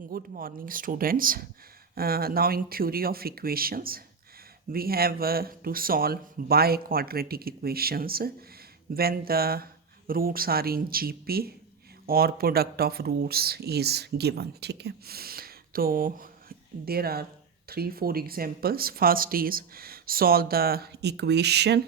Good morning, students. Now, in theory of equations, we have to solve biquadratic equations when the roots are in GP or product of roots is given. ठीक है, तो there are 3-4 examples. First is solve the equation.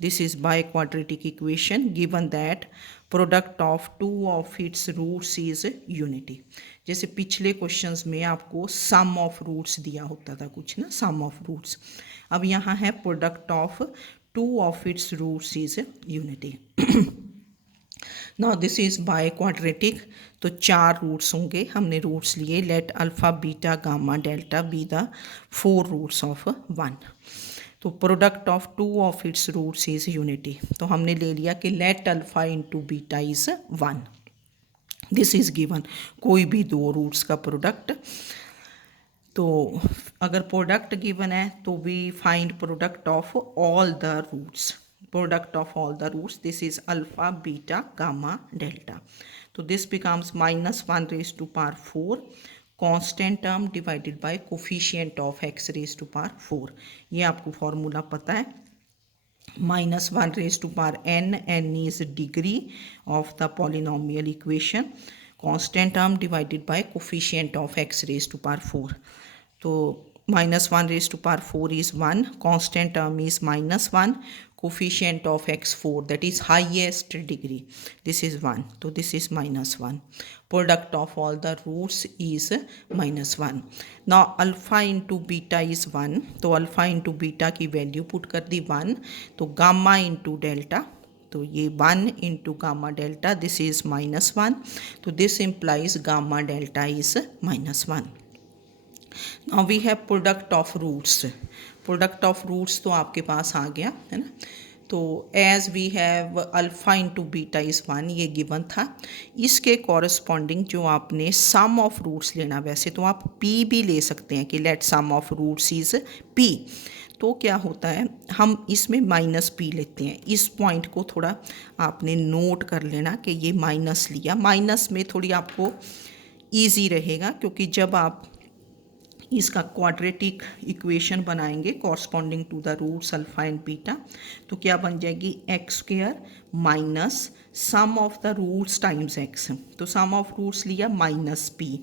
This is biquadratic equation given that product of two of its roots is unity. जैसे पिछले questions में आपको सम of roots दिया होता था कुछ ना, सम ऑफ रूट्स। अब यहाँ है product of two of its roots is unity. Now this is biquadratic, तो 4 रूट्स होंगे, हमने रूट्स लिए। Let alpha beta gamma delta be the 4 roots of 1। तो product of two of its roots is unity, तो हमने ले लिया कि let alpha into beta is 1। This is given, कोई भी 2 रूट्स का प्रोडक्ट। तो अगर प्रोडक्ट गिवन है तो we find product of all the roots. Product of all the roots, this is alpha beta gamma delta. तो this becomes -1 raise to power 4 constant term divided by coefficient of x raise to power 4। ये आपको formula पता है। -1 raise to power n is degree of the polynomial equation, constant term divided by coefficient of x raise to power 4। तो -1 raise to power 4 is 1, constant term is -1, coefficient of x4 that is highest degree, this is 1, so this is -1. Product of all the roots is -1. Now alpha into beta is 1, तो alpha into beta की value put कर दी 1, तो gamma into delta, तो ये 1 into gamma delta, this is -1, तो this implies gamma delta is -1। Now we have product of roots. Product of roots तो आपके पास आ गया है ना। तो as we have alpha into beta is 1, ये गिवन था। इसके कॉरस्पॉन्डिंग जो आपने सम ऑफ रूट्स लेना, वैसे तो आप पी भी ले सकते हैं कि let sum of roots is P. तो क्या होता है, हम इसमें माइनस पी लेते हैं। इस पॉइंट को थोड़ा आपने नोट कर लेना कि ये माइनस लिया। माइनस में थोड़ी आपको ईजी रहेगा, क्योंकि जब आप इसका क्वाड्रेटिक इक्वेशन बनाएंगे corresponding to the roots alpha and beta, तो क्या बन जाएगी x² minus sum of the roots times x। तो सम ऑफ रूट्स लिया -p,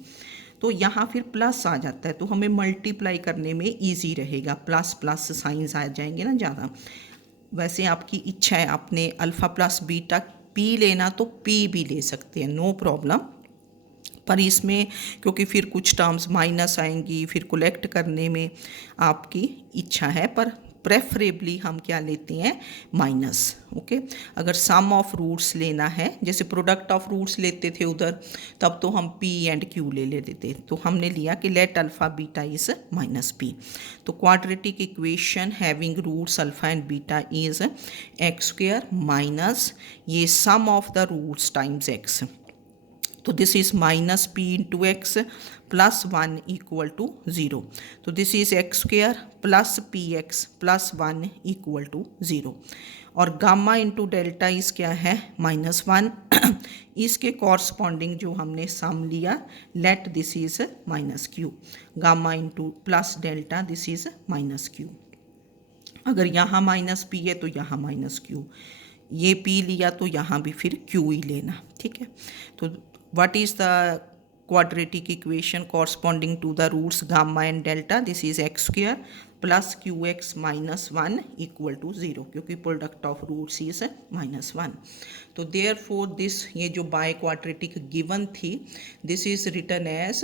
तो यहाँ फिर प्लस आ जाता है, तो हमें मल्टीप्लाई करने में इजी रहेगा, प्लस प्लस साइंस आ जाएंगे ना ज़्यादा। वैसे आपकी इच्छा है आपने अल्फ़ा प्लस बीटा p लेना तो p भी ले सकते हैं, नो प्रॉब्लम। पर इसमें क्योंकि फिर कुछ टर्म्स माइनस आएंगी, फिर कलेक्ट करने में आपकी इच्छा है, पर प्रेफरेबली हम क्या लेते हैं, माइनस। ओके, अगर सम ऑफ रूट्स लेना है, जैसे प्रोडक्ट ऑफ रूट्स लेते थे उधर, तब तो हम p एंड q ले लेते थे। तो हमने लिया कि let alpha beta is -p। तो quadratic equation having roots alpha and beta is x² minus ये sum of the roots times x। तो this is -p into x plus 1 equal to 0। तो this is x² plus px plus 1 equal to 0। और gamma into delta इस क्या है, -1। इसके corresponding जो हमने सम लिया, let this is -q, gamma into plus delta, this is -q। अगर यहाँ -p है तो यहाँ -q, ये p लिया तो यहाँ भी फिर q ही लेना। ठीक है, तो what is the quadratic equation corresponding to the roots gamma and delta? This is x² plus qx minus 1 equal to 0, क्योंकि प्रोडक्ट ऑफ रूट्स इज -1। तो therefore this, ये जो बाय क्वाड्रेटिक गिवन थी, this is written as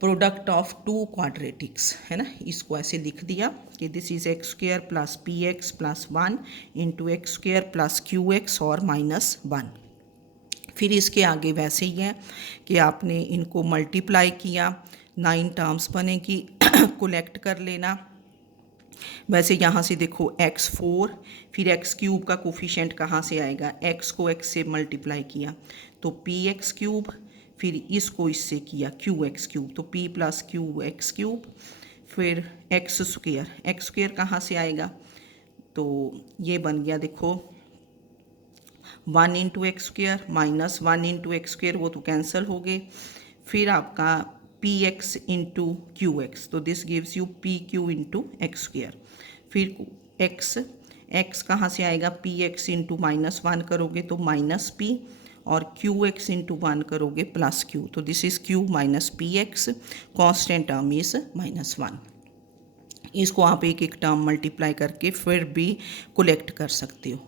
product of two quadratics, है ना। इसको ऐसे लिख दिया कि this is x² plus px plus 1 into x² plus qx और -1। फिर इसके आगे वैसे ही है कि आपने इनको मल्टीप्लाई किया, 9 टर्म्स बनेगी, कलेक्ट कर लेना। वैसे यहाँ से देखो x4, फिर x³ का कोफिशिएंट कहाँ से आएगा, x को x से मल्टीप्लाई किया तो px³, फिर इसको इससे किया qx³, तो p प्लस qx³, फिर x² कहाँ से आएगा, तो ये बन गया देखो 1 into x square minus 1 into x square, वो तो कैंसिल हो गए। फिर आपका p x into q x, तो this gives you p q into x square. फिर एक्स एक्स कहाँ से आएगा, पी एक्स इंटू -1 करोगे तो माइनस पी, और क्यू एक्स इंटू 1 करोगे प्लस क्यू, तो this is q minus p x, constant term is -1। इसको आप एक एक टर्म मल्टीप्लाई करके फिर भी कोलेक्ट कर सकते हो।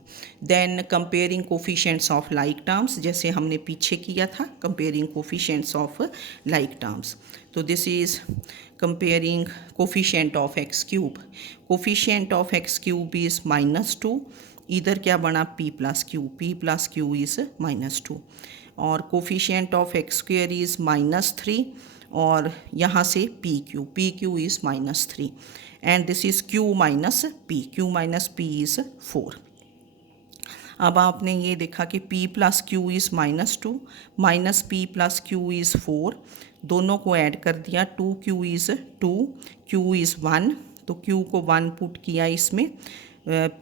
Then comparing coefficients of like terms, जैसे हमने पीछे किया था comparing coefficients of like terms, तो this is comparing coefficient of x cube. Coefficient of x cube is -2, इधर क्या बना p प्लस क्यू इज़ -2, और coefficient of x square is -3, और यहाँ से P q is -3, and this is q minus P is 4। अब आपने ये देखा कि p plus q is -2 minus p plus q is 4, दोनों को ऐड कर दिया, 2q इज़ 2, q इज़ 1, तो q को 1 पुट किया इसमें,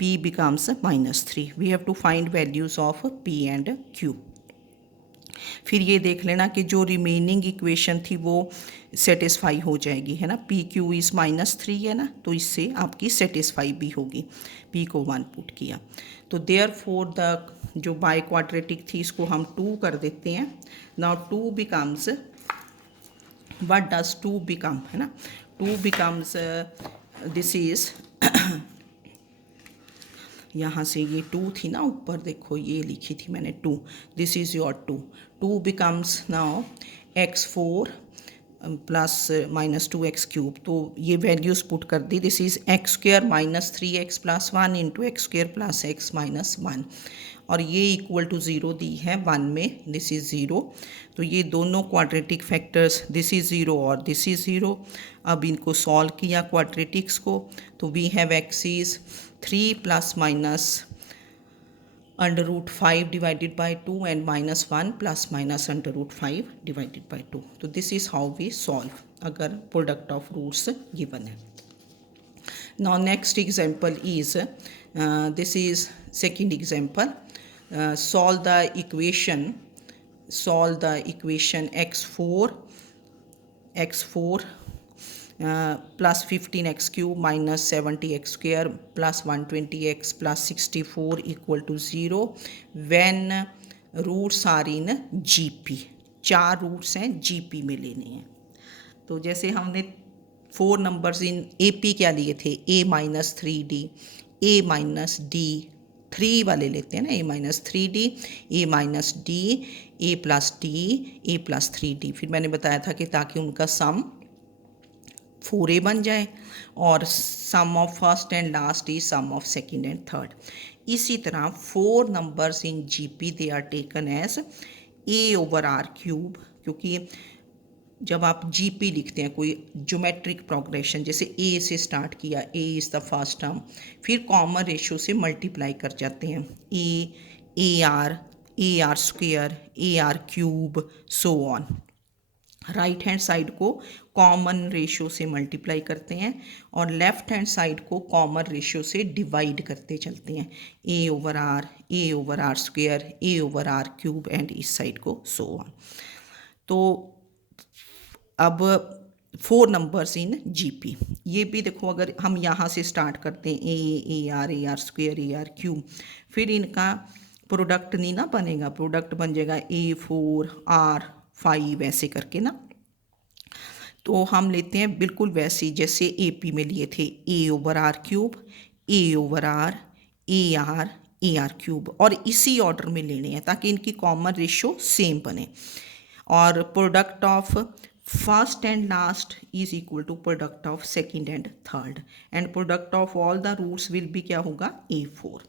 p becomes -3। We have to find values of p and q। फिर ये देख लेना कि जो रिमेनिंग इक्वेशन थी वो सेटिस्फाई हो जाएगी, है ना, पी क्यू इज़ -3 है ना, तो इससे आपकी सेटिस्फाई भी होगी। पी को 1 पुट किया, तो देयर फोर द जो बाय क्वाड्रेटिक थी इसको हम 2 कर देते हैं। Now 2 becomes, what does 2 become, है ना, 2 बिकम्स, दिस इज़ यहाँ से ये 2 थी ना ऊपर, देखो ये लिखी थी मैंने 2, this is your 2 becomes now x4 plus -2x³, तो ये वैल्यूज़ पुट कर दी, this is x² -3x + 1 into x² + x - 1, और ये इक्वल टू 0 दी है 1 में, दिस इज़ 0, तो ये दोनों क्वाड्रेटिक फैक्टर्स, दिस इज़ 0 और दिस इज़ 0। अब इनको सॉल्व किया क्वाड्रेटिक्स को, तो we have x is 3 ± √5 divided by 2 and -1 ± √5 divided by 2, तो this is how we solve अगर प्रोडक्ट ऑफ रूट्स गिवन है। Now next example is, this is second example, solve the equation x4 plus 15x³ - 70x² plus 120x plus 64 equal to 0 when roots are in GP। 4 roots हैं GP में लेने हैं, तो जैसे हमने 4 numbers इन AP क्या लिए थे, a - 3d, a - d, 3 वाले लेते हैं ना, a - 3d, a - d, a + d, a + 3d। फिर मैंने बताया था कि ताकि उनका सम 4a बन जाए, और sum of first and last is sum of second and third. इसी तरह 4 numbers in GP they are taken as a/r³, क्योंकि जब आप GP लिखते हैं कोई ज्योमेट्रिक प्रोग्रेशन, जैसे A से स्टार्ट किया, A is the first term, फिर कॉमन रेशो से मल्टीप्लाई कर जाते हैं, AR, AR², AR³, so on. Right hand side को कॉमन रेशो से मल्टीप्लाई करते हैं, और लेफ्ट हैंड साइड को कॉमन रेशो से डिवाइड करते चलते हैं, A/R, A/R², A/R³ एंड इस साइड को सो ऑन। तो अब 4 नंबर्स इन GP, ये भी देखो, अगर हम यहाँ से स्टार्ट करते हैं AR, AR², AR³, फिर इनका प्रोडक्ट नहीं ना बनेगा, प्रोडक्ट बन जाएगा A4 R5 ऐसे करके ना। तो हम लेते हैं बिल्कुल वैसे जैसे AP में लिए थे, A/R³, A/R, AR, AR³, और इसी ऑर्डर में लेने हैं ताकि इनकी कॉमन रेशो सेम बने, और product of first and last is equal to product of second and third, and product of all the roots will be क्या होगा, A4।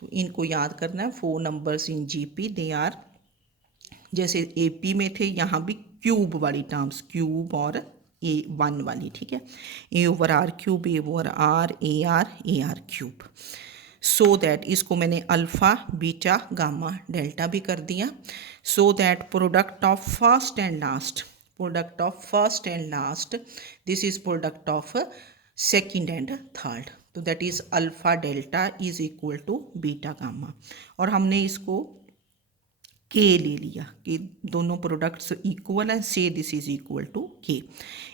तो इनको याद करना है, 4 numbers in GP they are, जैसे AP में थे यहाँ भी क्यूब वाली टर्म्स, क्यूब और A1 वाली, ठीक है, A/R³, A/R, AR, AR³, so that इसको मैंने अल्फ़ा, बीटा, गामा, डेल्टा भी कर दिया, so that product of first and last, product of first and last, this is product of second and third, तो that is alpha delta is equal to beta gamma, और हमने इसको के ले लिया कि दोनों प्रोडक्ट्स इक्वल हैं, से दिस इज इक्वल टू के।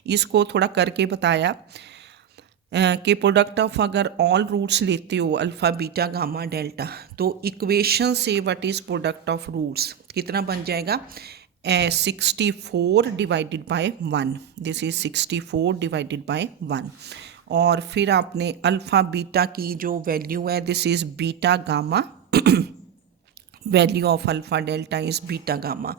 इसको थोड़ा करके बताया कि प्रोडक्ट ऑफ अगर ऑल रूट्स लेते हो अल्फ़ा बीटा गामा डेल्टा, तो इक्वेशन से what is product of roots कितना बन जाएगा, 64 divided by 1, this is 64 divided by 1। और फिर आपने अल्फ़ा बीटा की जो वैल्यू है, this is beta gamma, value of alpha delta is beta gamma,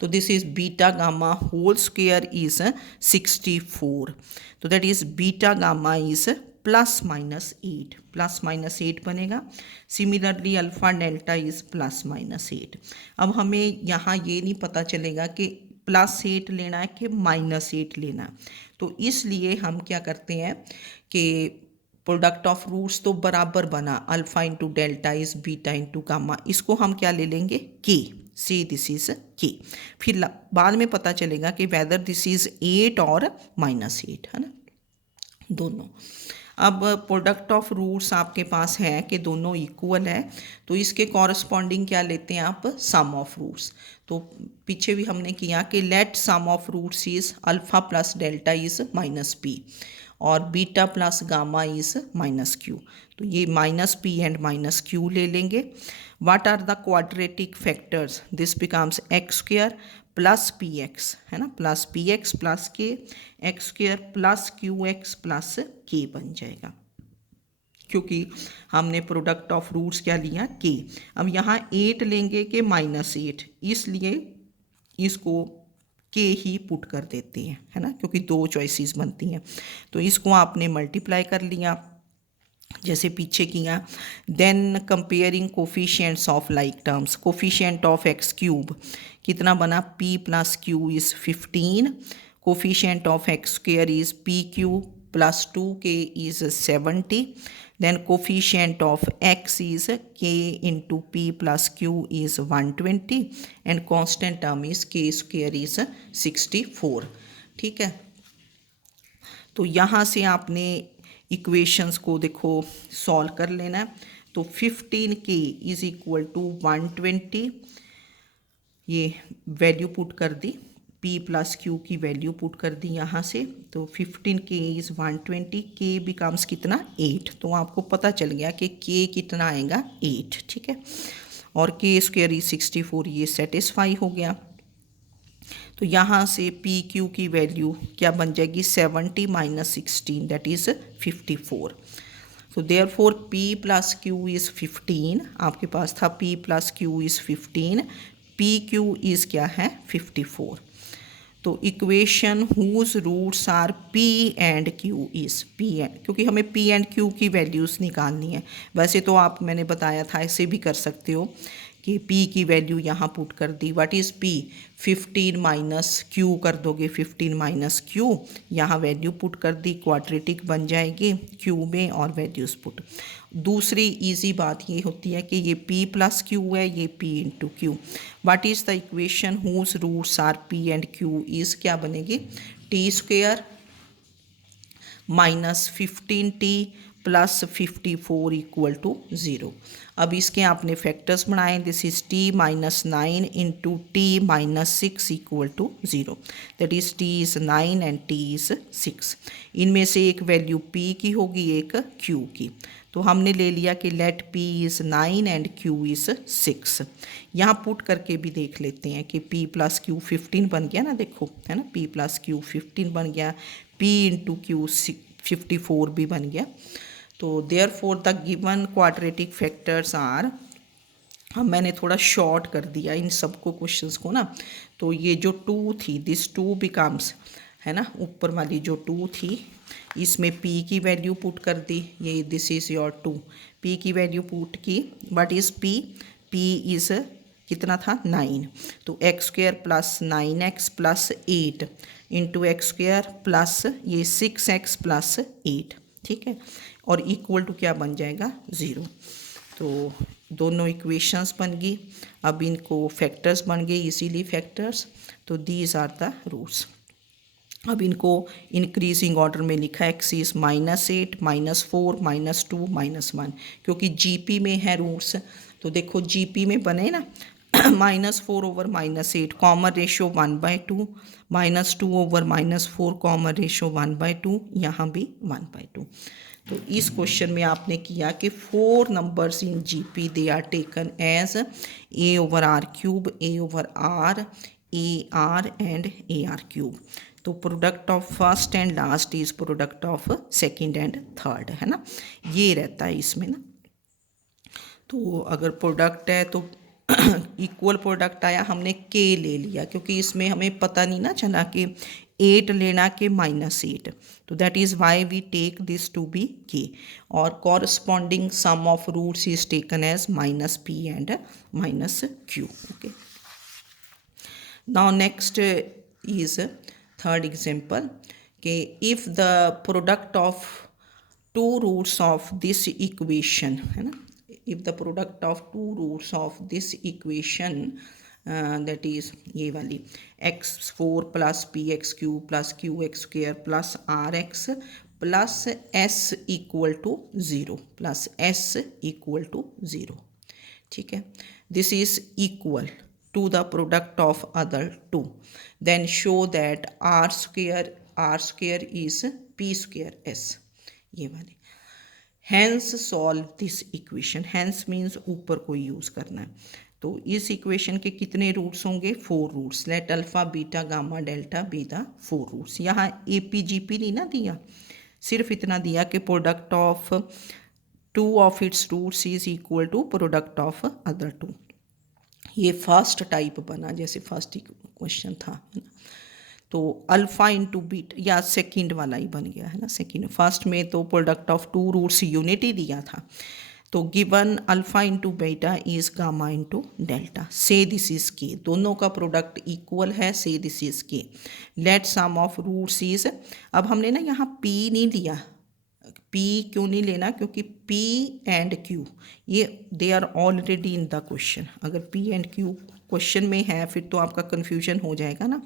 so this is beta gamma whole square is 64, so that is beta gamma is plus minus 8, plus minus 8 बनेगा। Similarly alpha delta is plus minus 8। अब हमें यहाँ ये नहीं पता चलेगा कि +8 लेना है कि -8 लेना है, तो इसलिए हम क्या करते हैं कि प्रोडक्ट ऑफ रूट्स तो बराबर बना, alpha into delta is beta into gamma, इसको हम क्या ले लेंगे के, सी दिस इज के। फिर बाद में पता चलेगा कि वेदर दिस इज 8 और -8, है ना, दोनों। अब प्रोडक्ट ऑफ रूट्स आपके पास है कि दोनों इक्वल है, तो इसके कॉरस्पॉन्डिंग क्या लेते हैं आप, सम ऑफ रूट्स। तो पीछे भी हमने किया कि let sum of roots is alpha plus delta is -p और beta plus gamma is -q, तो ये -p एंड -q ले लेंगे। What are the quadratic factors, this becomes x square plus p x, है ना, plus p x plus k, x square plus q x plus k बन जाएगा, क्योंकि हमने प्रोडक्ट ऑफ रूट्स क्या लिया, के। अब यहाँ 8 लेंगे कि -8, इसलिए इसको के ही पुट कर देते हैं, है ना, क्योंकि 2 चॉइसेस बनती हैं। तो इसको आपने मल्टीप्लाई कर लिया जैसे पीछे किया। Then comparing coefficients of like terms, coefficient of x cube कितना बना, p plus q is 15, coefficient of x square is p q plus 2k is 70, then coefficient of x is k into p plus q is 120 and constant term is k square is 64। ठीक है, तो यहाँ से आपने equations को देखो solve कर लेना है। तो 15k इज इक्वल टू 120, ये वैल्यू पुट कर दी, p प्लस क्यू की वैल्यू पुट कर दी यहाँ से, तो 15k इज़ 120, k बिकम्स कितना 8, तो आपको पता चल गया कि k कितना आएगा 8, ठीक है, और k स्क्वायर इज 64, ये सेटिस्फाई हो गया। तो यहाँ से पी क्यू की वैल्यू क्या बन जाएगी, 70 माइनस 16 दैट इज़ 54। तो therefore p plus q is 15, आपके पास था p plus q is 15, p q is क्या है 54। तो equation whose roots are p and q is p and, क्योंकि हमें p एंड q की वैल्यूज़ निकालनी है। वैसे तो आप, मैंने बताया था, ऐसे भी कर सकते हो कि p की वैल्यू यहाँ पुट कर दी, what is p, 15 minus q कर दोगे, 15 माइनस q, यहाँ वैल्यू पुट कर दी, क्वाड्रेटिक बन जाएगी q में और वैल्यूज़ पुट। दूसरी इजी बात ये होती है कि ये p प्लस क्यू है, ये p into q. What is the equation whose roots are p and q is क्या बनेगी, t square minus 15t plus 54 equal to 0। अब इसके आपने फैक्टर्स बनाए, this is t minus 9 into t minus 6 equal to 0, that is t is 9 and t is 6। इनमें से एक value p की होगी, एक q की, तो हमने ले लिया कि let p is 9 and q is 6। यहाँ पुट करके भी देख लेते हैं कि p प्लस क्यू 15 बन गया ना, देखो है ना, p प्लस क्यू 15 बन गया, p इंटू क्यू 54 भी बन गया। तो therefore the given quadratic factors are, हम मैंने थोड़ा शॉर्ट कर दिया इन सबको क्वेश्चंस को ना, तो ये जो 2 थी, दिस 2 बिकम्स, है ना, ऊपर वाली जो 2 थी इसमें p की वैल्यू पुट कर दी, ये दिस इज़ योर 2, p की वैल्यू पुट की, व्हाट इज़ p इज़ कितना था 9, तो x square plus 9x plus 8 into x square plus ये 6x प्लस 8, ठीक है, और इक्वल टू क्या बन जाएगा 0। तो दोनों इक्वेशंस बन गई। अब इनको फैक्टर्स बन गए, इजीली फैक्टर्स, तो दीज आर द रूट्स। अब इनको इंक्रीजिंग ऑर्डर में लिखा है, एक्स इज -8 -4 -2 -1, क्योंकि जीपी में है रूट्स। तो देखो जीपी में बने ना -4/-8 कॉमन रेशो 1/2, -2/-4 कॉमन रेशो 1/2, यहाँ भी 1/2। तो इस क्वेश्चन में आपने किया कि 4 numbers in GP they are taken as a/r³, a/r, AR and AR³ तो product of first and last is product of second and third, है ना, ये रहता है इसमें ना। तो अगर प्रोडक्ट है तो इक्वल प्रोडक्ट आया, हमने के ले लिया क्योंकि इसमें हमें पता नहीं ना चला कि 8 लेना के -8, तो that is why we take this to be k. और corresponding sum of roots is taken as -p and -q। Okay, now next is third example कि if the product of two roots of this equation, है ना, if the product of two roots of this equation that is ये वाली x4 plus px cube plus qx square plus rx plus s equal to 0 plus s equal to 0, ठीक है, this is equal to the product of other two, then show that r square is p square s, ये वाली। Hence solve this equation, hence means ऊपर को use करना है। तो इस इक्वेशन के कितने रूट्स होंगे? 4 roots. Let alpha beta gamma delta be the 4 roots. यहाँ APGP नहीं ना दिया, सिर्फ इतना दिया कि product of 2 of its roots is equal to product of other 2। ये फर्स्ट टाइप बना, जैसे फर्स्ट क्वेश्चन था, है ना। तो अल्फ़ा इंटू बीट या सेकंड वाला ही बन गया, है ना। सेकंड, फर्स्ट में तो प्रोडक्ट ऑफ 2 रूट्स यूनिटी दिया था, तो given alpha into beta is gamma into delta, say this is k, दोनों का प्रोडक्ट इक्वल है, say this is k. Let sum of roots is, अब हमने ना यहाँ पी नहीं लिया, पी क्यों नहीं लेना? क्योंकि पी एंड क्यू ये they are already in the question. अगर पी एंड क्यू क्वेश्चन में है फिर तो आपका कन्फ्यूजन हो जाएगा ना।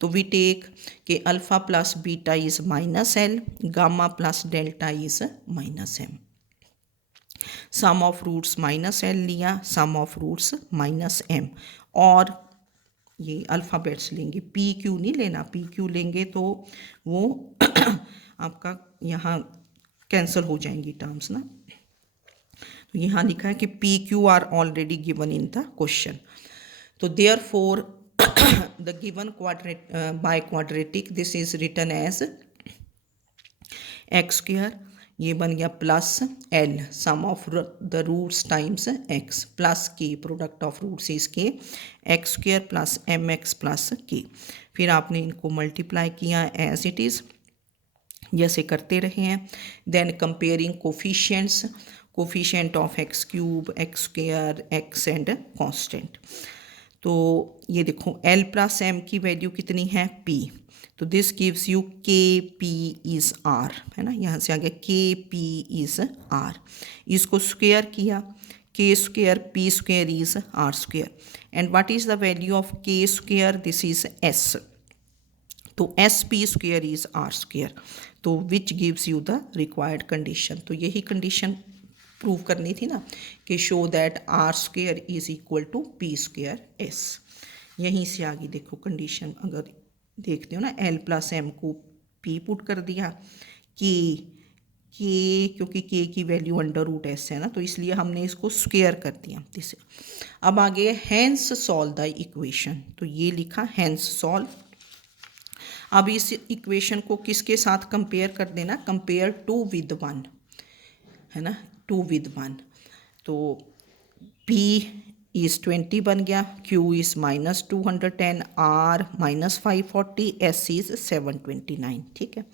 तो वी टेक कि alpha plus beta is -L, gamma plus delta is -M। Sum of roots -L लिया, सम ऑफ रूट्स -M, और ये अल्फ़ाबेट्स लेंगे, पी क्यू नहीं लेना, पी क्यू लेंगे तो वो आपका यहाँ कैंसिल हो जाएंगी टर्म्स ना। तो यहाँ लिखा है कि p q are already given in the question. तो therefore the given by quadratic this is written as x square, ये बन गया plus l, sum of the roots times x, plus k, product of roots is k, x square plus m x plus k. फिर आपने इनको multiply किया as it is, जैसे करते रहे हैं। Then comparing coefficients, coefficient of x cube, x square, x and constant. तो ये देखो L प्लस एम की वैल्यू कितनी है? P, तो this gives you Kp is R, है ना, यहाँ से आ गया Kp इज़ R। इसको स्क्वायर किया, K square P square is R square, and what is the value of K square? This is S, तो SP square is R square, तो which gives you the required condition. तो यही condition prove करनी थी ना कि show that R square is equal to P square S। यहीं से आगे देखो कंडीशन, अगर देखते हो ना, L प्लस एम को P पुट कर दिया, K क्योंकि K की वैल्यू √S है ना, तो इसलिए हमने इसको स्क्वायर कर दिया इसे। अब आगे हैंस सॉल्व द इक्वेशन, तो ये लिखा हैंस सॉल्व। अब इस इक्वेशन को किसके साथ कंपेयर कर देना? कंपेयर 2 with 1, है ना, 2 with 1। तो P इज़ 20 बन गया, Q is -210, R -540, S is 729, ठीक है।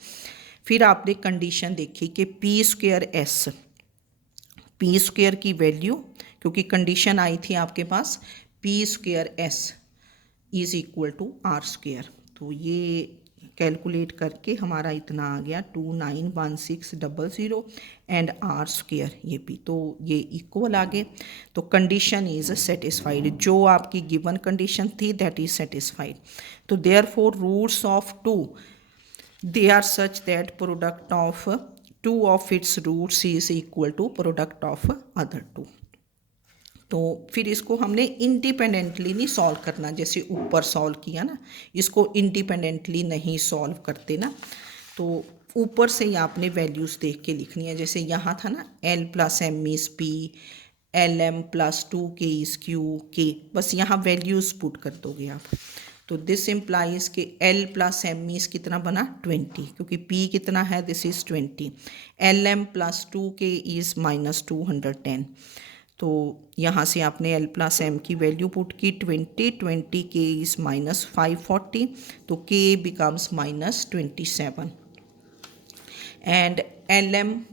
फिर आपने कंडीशन देखी कि P square S, P square की वैल्यू, क्योंकि कंडीशन आई थी आपके पास P square S is equal to R square, तो ये कैलकुलेट करके हमारा इतना आ गया 291600 एंड R स्क्वायर ये भी, तो ये इक्वल आ गए। तो कंडीशन इज़ सेटिस्फाइड, जो आपकी गिवन कंडीशन थी दैट इज़ सेटिस्फाइड। तो therefore roots of 2 they are such that product of 2 of its roots is equal to product of other 2। तो फिर इसको हमने इंडिपेंडेंटली नहीं सॉल्व करना, जैसे ऊपर सॉल्व किया ना, इसको इंडिपेंडेंटली नहीं सॉल्व करते ना, तो ऊपर से ही आपने वैल्यूज़ देख के लिखनी है। जैसे यहाँ था ना L plus M is P, L M plus 2K is q k, बस यहाँ वैल्यूज़ पुट कर दोगे आप। तो दिस इम्प्लाइज कि L प्लस एम इज़ कितना बना 20, क्योंकि P कितना है, this is 20। L M plus 2K is minus 210। तो यहाँ से आपने L प्लस एम की वैल्यू पुट की 20K इज़ माइनस 540, तो K becomes minus 27 and LM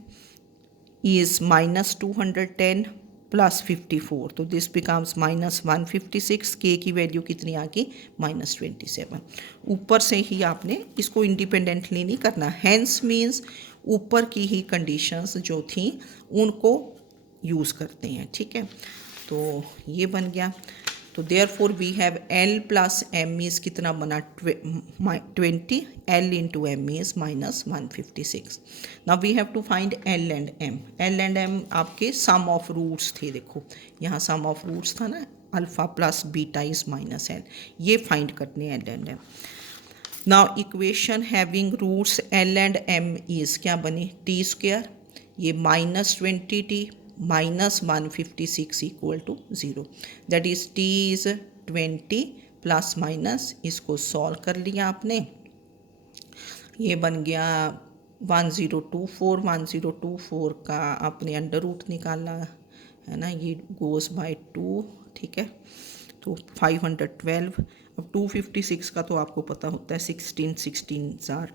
is minus 210 plus 54, तो दिस बिकम्स माइनस 156। के की वैल्यू कितनी आ गई, माइनस 27। ऊपर से ही आपने इसको इंडिपेंडेंटली नहीं करना, हैंस मीन्स ऊपर की ही कंडीशंस जो थी उनको यूज़ करते हैं, ठीक है। तो ये बन गया। तो therefore we have L plus M is कितना बना 20, L into M is minus 156। Now we have to find L and M। L and M आपके सम ऑफ रूट्स थे, देखो यहाँ सम ऑफ रूट्स था ना, alpha plus beta is minus L, ये find करने हैं L and M। Now equation having roots L and M is क्या बनी, टी स्क्वेयर, ये minus 20t minus 156 equal to 0, that is t is 20 plus minus, इसको solve कर लिया आपने, ये बन गया 1024 का आपने अंडर रूट निकाला है ना, ये गोज़ बाय 2, ठीक है। तो 512, अब 256 का तो आपको पता होता है 16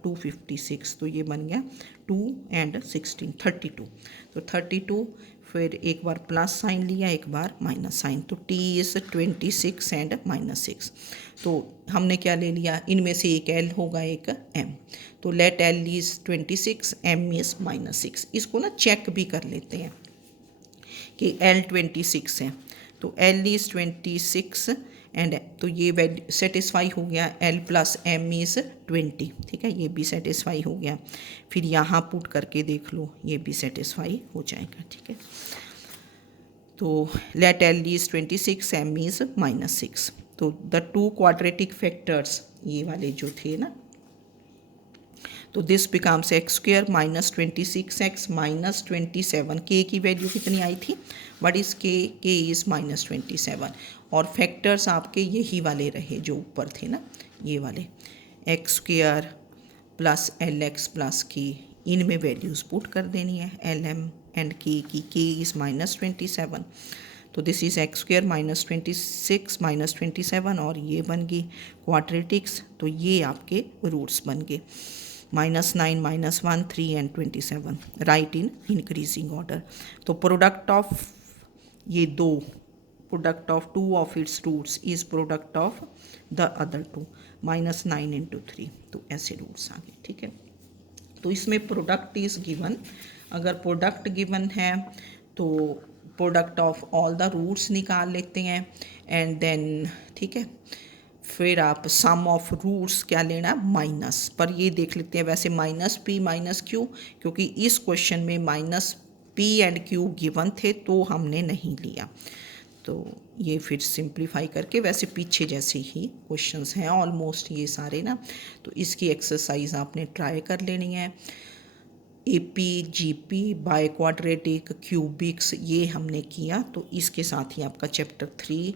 256, तो ये बन गया 2 एंड 16 32। तो 32 फिर एक बार प्लस साइन लिया, एक बार माइनस साइन, तो t इज़ 26 एंड माइनस 6। तो हमने क्या ले लिया, इनमें से एक L होगा एक M, तो let L is 26, M is minus 6। इसको ना चेक भी कर लेते हैं कि L 26 है, तो L इज़ 26 एंड, तो ये वैल्यू सेटिस्फाई हो गया, L प्लस एम इज़ 20, ठीक है, ये भी सेटिस्फाई हो गया। फिर यहाँ पुट करके देख लो, ये भी सेटिस्फाई हो जाएगा, ठीक है। तो let L is 26, M is minus 6। तो द टू क्वाड्रेटिक फैक्टर्स ये वाले जो थे ना, तो this becomes x square minus 26x minus 27। के की वैल्यू कितनी आई थी, व्हाट इज़ के, के इज़ माइनस 27, और फैक्टर्स आपके यही वाले रहे जो ऊपर थे ना, ये वाले x square plus L x plus के, इनमें वैल्यूज़ पुट कर देनी है एल एम एंड के की, के इज़ माइनस 27, तो this is x square minus 26 minus 27, और ये बन गई क्वाड्रेटिक्स, तो ये आपके रूट्स बन गए -9 -1 3 and 27, write in increasing order. तो प्रोडक्ट ऑफ ये दो, product of two of its roots is product of the other two, -9 into 3, तो ऐसे रूट्स आ गए, ठीक है। तो इसमें प्रोडक्ट इज गिवन, अगर प्रोडक्ट गिवन है तो product of all the roots निकाल लेते हैं एंड देन, ठीक है, फिर आप सम ऑफ रूट्स क्या लेना, माइनस, पर ये देख लेते हैं वैसे माइनस पी माइनस क्यू, क्योंकि इस क्वेश्चन में minus P and Q given थे तो हमने नहीं लिया। तो ये फिर सिंप्लीफाई करके, वैसे पीछे जैसे ही क्वेश्चंस हैं ऑलमोस्ट ये सारे ना, तो इसकी एक्सरसाइज आपने ट्राई कर लेनी है। AP GP by quadratic cubics ये हमने किया, तो इसके साथ ही आपका चैप्टर 3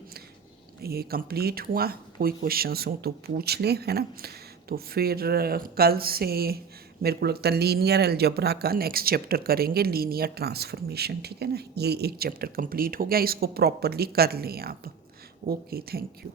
ये कंप्लीट हुआ। कोई क्वेश्चंस हो तो पूछ लें, है ना। तो फिर कल से मेरे को लगता है लीनियर अलजेब्रा का नेक्स्ट चैप्टर करेंगे, लीनियर ट्रांसफॉर्मेशन, ठीक है ना। ये एक चैप्टर कंप्लीट हो गया, इसको प्रॉपरली कर लें आप। Okay, thank you.